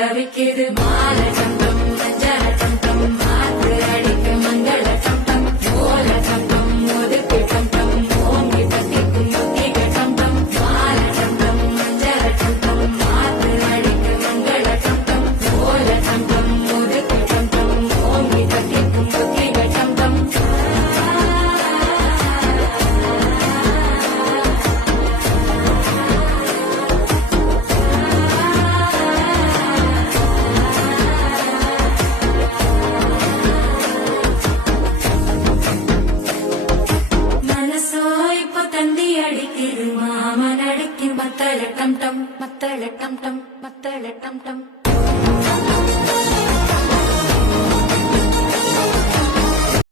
தவிக்குது மால சம்பம் மஞ்சள சம்பம் மாற்று அடிக்க மங்கள சம்பம் ஓல சம்பம் ஒதுக்கு சம்பம் ஓங்கி தட்டிக்கும் ஒத்திக சம்பம் மால சம்பம் மஞ்சள சம்பம் மாற்று அடிக்க மங்கள சம்பம் ஓல சம்பம் ஒதுக்கு சம்பம் ஓங்கி தட்டிக்கும் ஒத்திக சம்பம் மாமன் அடிக்கும் மத்தள டம் டம் மத்தள டம் டம் மத்தள டம் டம்